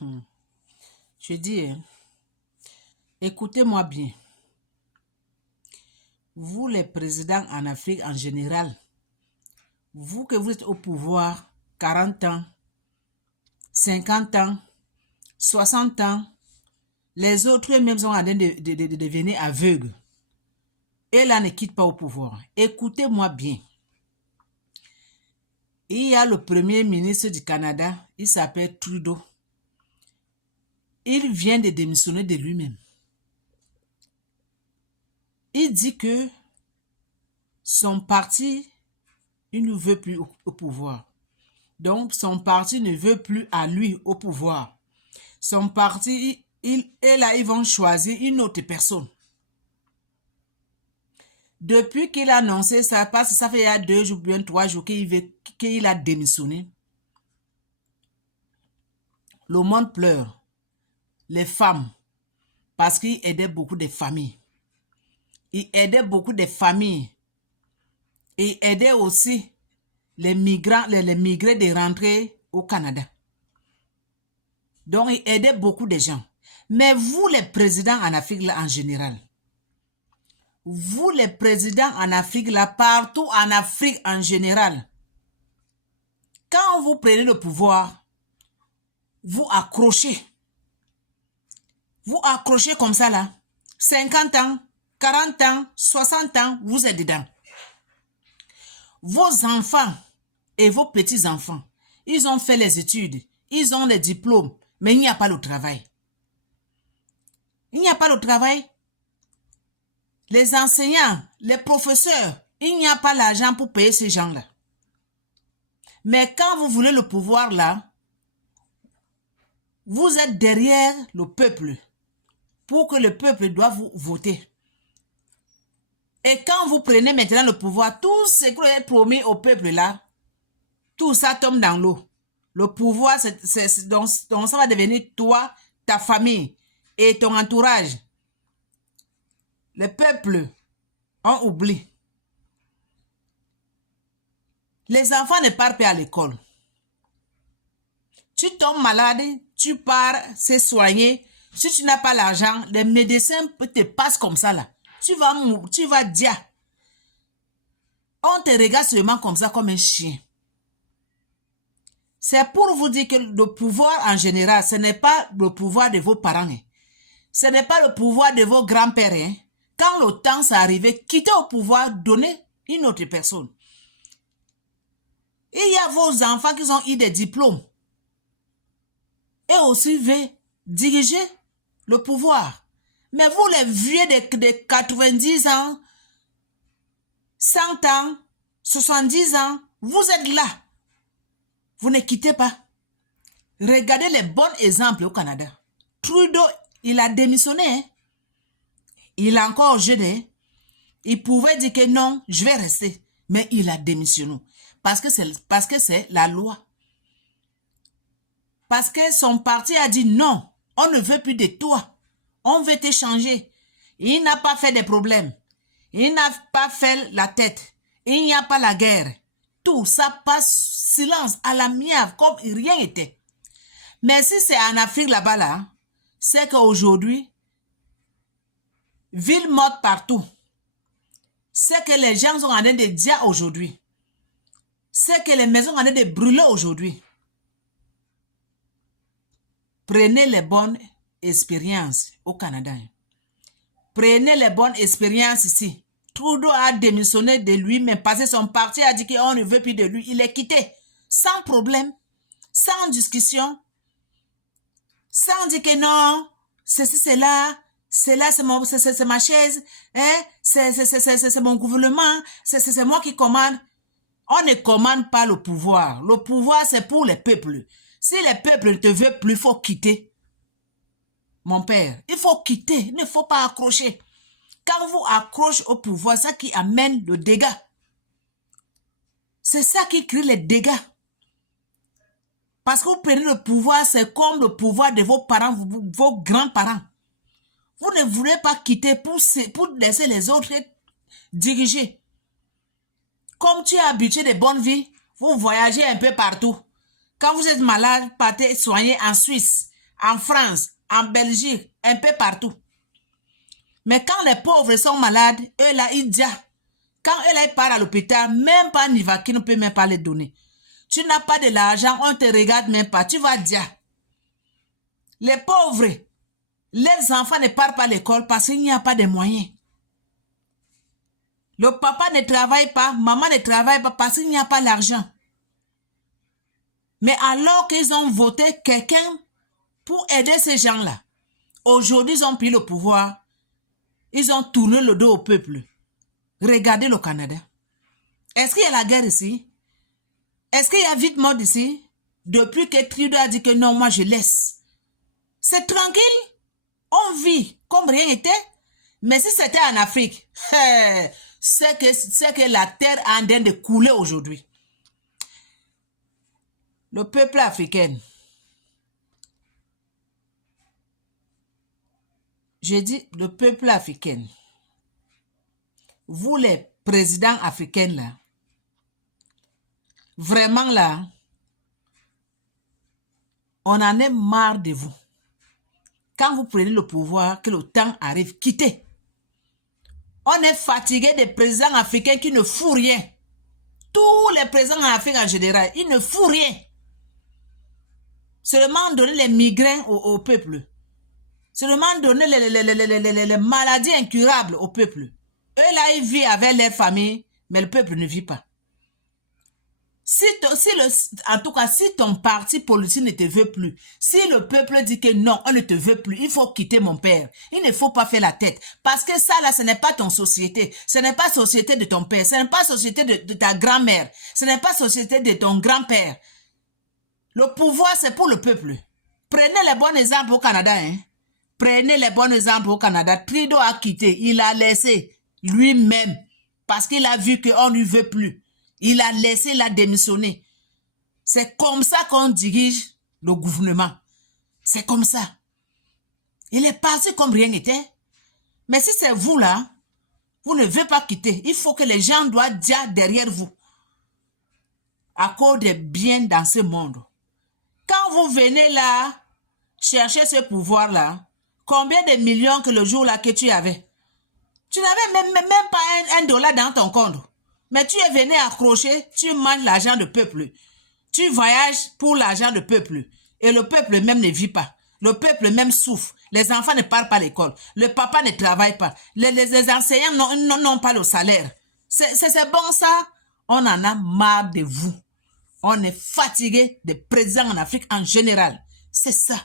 Je dis, écoutez-moi bien. Vous, les présidents en Afrique en général, vous que vous êtes au pouvoir 40 ans, 50 ans, 60 ans, les autres même sont en train de devenir aveugles. Et là, ne quitte pas au pouvoir. Écoutez-moi bien. Il y a le premier ministre du Canada, il s'appelle Trudeau. Il vient de démissionner de lui-même. Il dit que son parti, il ne veut plus au pouvoir. Donc, son parti ne veut plus à lui au pouvoir. Son parti, et là, ils vont choisir une autre personne. Depuis qu'il a annoncé ça, parce que ça fait il y a 2 jours, bien 3 jours qu'il a démissionné. Le monde pleure. Les femmes, parce qu'il aidait beaucoup de familles. Il aidait beaucoup de familles. Il aidait aussi les migrants, les migrés de rentrer au Canada. Donc, il aidait beaucoup de gens. Mais vous, les présidents en Afrique, là, en général, vous, les présidents en Afrique, là, partout en Afrique en général, quand vous prenez le pouvoir, vous accrochez. Vous accrochez comme ça, là. 50 ans, 40 ans, 60 ans, vous êtes dedans. Vos enfants et vos petits-enfants, ils ont fait les études, ils ont les diplômes, mais il n'y a pas le travail. Il n'y a pas le travail. Les enseignants, les professeurs, il n'y a pas l'argent pour payer ces gens-là. Mais quand vous voulez le pouvoir là, vous êtes derrière le peuple pour que le peuple doit vous voter. Et quand vous prenez maintenant le pouvoir, tout ce que vous avez promis au peuple là, tout ça tombe dans l'eau. Le pouvoir, donc ça va devenir toi, ta famille et ton entourage. Le peuple, on oublie. Les enfants ne partent pas à l'école. Tu tombes malade, tu pars se soigner. Si tu n'as pas l'argent, les médecins te passent comme ça là. Tu vas dire. On te regarde seulement comme ça, comme un chien. C'est pour vous dire que le pouvoir en général, ce n'est pas le pouvoir de vos parents. Hein. Ce n'est pas le pouvoir de vos grands-pères. Hein. Quand le temps s'est arrivé, quittez au pouvoir, donnez une autre personne. Il y a vos enfants qui ont eu des diplômes. Et aussi veulent diriger le pouvoir. Mais vous, les vieux de 90 ans, 100 ans, 70 ans, vous êtes là. Vous ne quittez pas. Regardez les bons exemples au Canada. Trudeau, il a démissionné. Hein. Il est encore jeune. Hein. Il pouvait dire que non, je vais rester. Mais il a démissionné. Parce que c'est la loi. Parce que son parti a dit non, on ne veut plus de toi. On veut te changer. Il n'a pas fait de problèmes. Il n'a pas fait la tête. Il n'y a pas la guerre. Tout ça passe silence à la miave comme rien n'était. Mais si c'est en Afrique là-bas, là, c'est qu'aujourd'hui, ville morte partout. C'est que les gens sont en train de dire aujourd'hui. C'est que les maisons sont en train de brûler aujourd'hui. Prenez les bonnes expériences au Canada. Prenez les bonnes expériences ici. Trudeau a démissionné de lui-même parce que son parti a dit qu'on ne veut plus de lui. Il est quitté. Sans problème. Sans discussion. Sans dire que non, ceci, c'est là, c'est ma chaise, hein? C'est mon gouvernement, c'est moi qui commande. On ne commande pas le pouvoir. Le pouvoir, c'est pour les peuples. Si les peuples ne te veulent plus, il faut quitter. Mon père, il faut quitter. Il ne faut pas accrocher. Quand vous accrochez au pouvoir, c'est ça qui amène le dégât. C'est ça qui crée les dégâts. Parce que vous prenez le pouvoir, c'est comme le pouvoir de vos parents, vos grands-parents. Vous ne voulez pas quitter pour laisser les autres diriger. Comme tu es habitué de bonne vie, vous voyagez un peu partout. Quand vous êtes malade, partez soigner en Suisse, en France, en Belgique, un peu partout. Mais quand les pauvres sont malades, eux là, ils disent, quand eux là, ils partent à l'hôpital, même pas Nivaquine ne peut même pas les donner. Tu n'as pas de l'argent, on te regarde même pas. Tu vas dire, les pauvres, les enfants ne partent pas à l'école parce qu'il n'y a pas de moyens. Le papa ne travaille pas, maman ne travaille pas parce qu'il n'y a pas l'argent. Mais alors qu'ils ont voté quelqu'un pour aider ces gens-là, aujourd'hui ils ont pris le pouvoir, ils ont tourné le dos au peuple. Regardez le Canada. Est-ce qu'il y a la guerre ici? Est-ce qu'il y a vite mort ici? Depuis que Trudeau a dit que non, moi je laisse. C'est tranquille. On vit comme rien n'était. Mais si c'était en Afrique, c'est que la terre est en train de couler aujourd'hui. Le peuple africain. J'ai dit le peuple africain. Vous les présidents africains là, vraiment là, on en est marre de vous. Quand vous prenez le pouvoir, que le temps arrive, quittez. On est fatigué des présidents africains qui ne font rien. Tous les présidents en Afrique en général, ils ne font rien. Seulement donner les migraines au peuple. Seulement donner les maladies incurables au peuple. Eux là, ils vivent avec leur famille, mais le peuple ne vit pas. En tout cas, si ton parti politique ne te veut plus, si le peuple dit que non, on ne te veut plus, il faut quitter mon père. Il ne faut pas faire la tête. Parce que ça, là, ce n'est pas ton société. Ce n'est pas la société de ton père. Ce n'est pas la société de ta grand-mère. Ce n'est pas la société de ton grand-père. Le pouvoir, c'est pour le peuple. Prenez les bons exemples au Canada. Hein. Prenez les bons exemples au Canada. Trudeau a quitté. Il a laissé lui-même. Parce qu'il a vu qu'on ne veut plus. Il a laissé, il a démissionné. C'est comme ça qu'on dirige le gouvernement. C'est comme ça. Il est parti comme rien n'était. Mais si c'est vous là, vous ne voulez pas quitter. Il faut que les gens doivent dire derrière vous. À cause des biens dans ce monde. Quand vous venez là, chercher ce pouvoir-là, combien de millions que le jour là que tu avais? Tu n'avais même pas un dollar dans ton compte. Mais tu es venu accrocher, tu manges l'argent du peuple. Tu voyages pour l'argent du peuple. Et le peuple même ne vit pas. Le peuple même souffre. Les enfants ne partent pas à l'école. Le papa ne travaille pas. Les enseignants n'ont pas le salaire. C'est bon ça? On en a marre de vous. On est fatigué des présidents en Afrique en général. C'est ça.